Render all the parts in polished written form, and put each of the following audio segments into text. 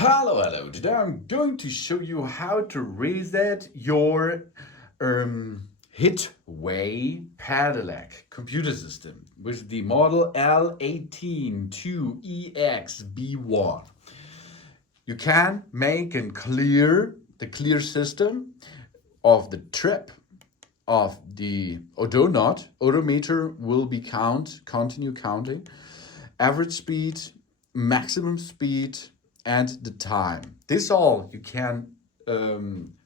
Hello. Today I'm going to show you how to reset your Hitway pedelec computer system with the model L182EXB1. You can make the clear system of the trip of the odometer will be continue counting, average speed, maximum speed, and the time. This all you can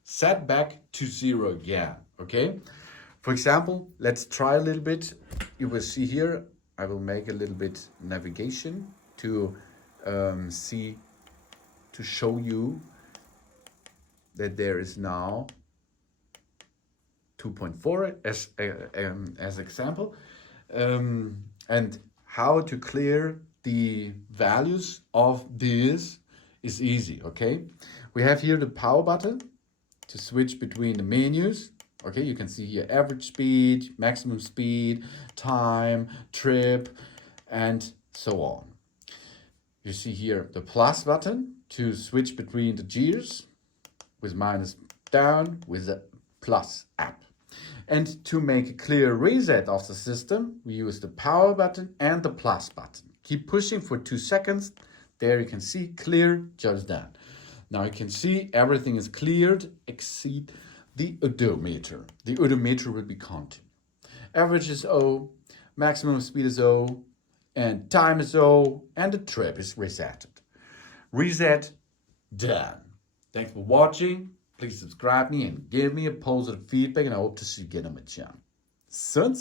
set back to zero again, okay? For example, let's try a little bit. You will see here, I will make a little bit navigation to show you that there is now 2.4 as example, and how to clear the values of this is easy, okay? We have here the power button to switch between the menus. Okay, you can see here average speed, maximum speed, time, trip, and so on. You see here the plus button to switch between the gears, with minus down, with the plus up. And to make a clear reset of the system, we use the power button and the plus button. Keep pushing for 2 seconds. There you can see clear, just done. Now you can see everything is cleared exceed the odometer. The odometer will be counting. Average is O, maximum speed is O, and time is O, and the trip is resetted. Reset, done. Thanks for watching. Please subscribe me and give me a positive feedback, and I hope to see you again on my channel. Sun.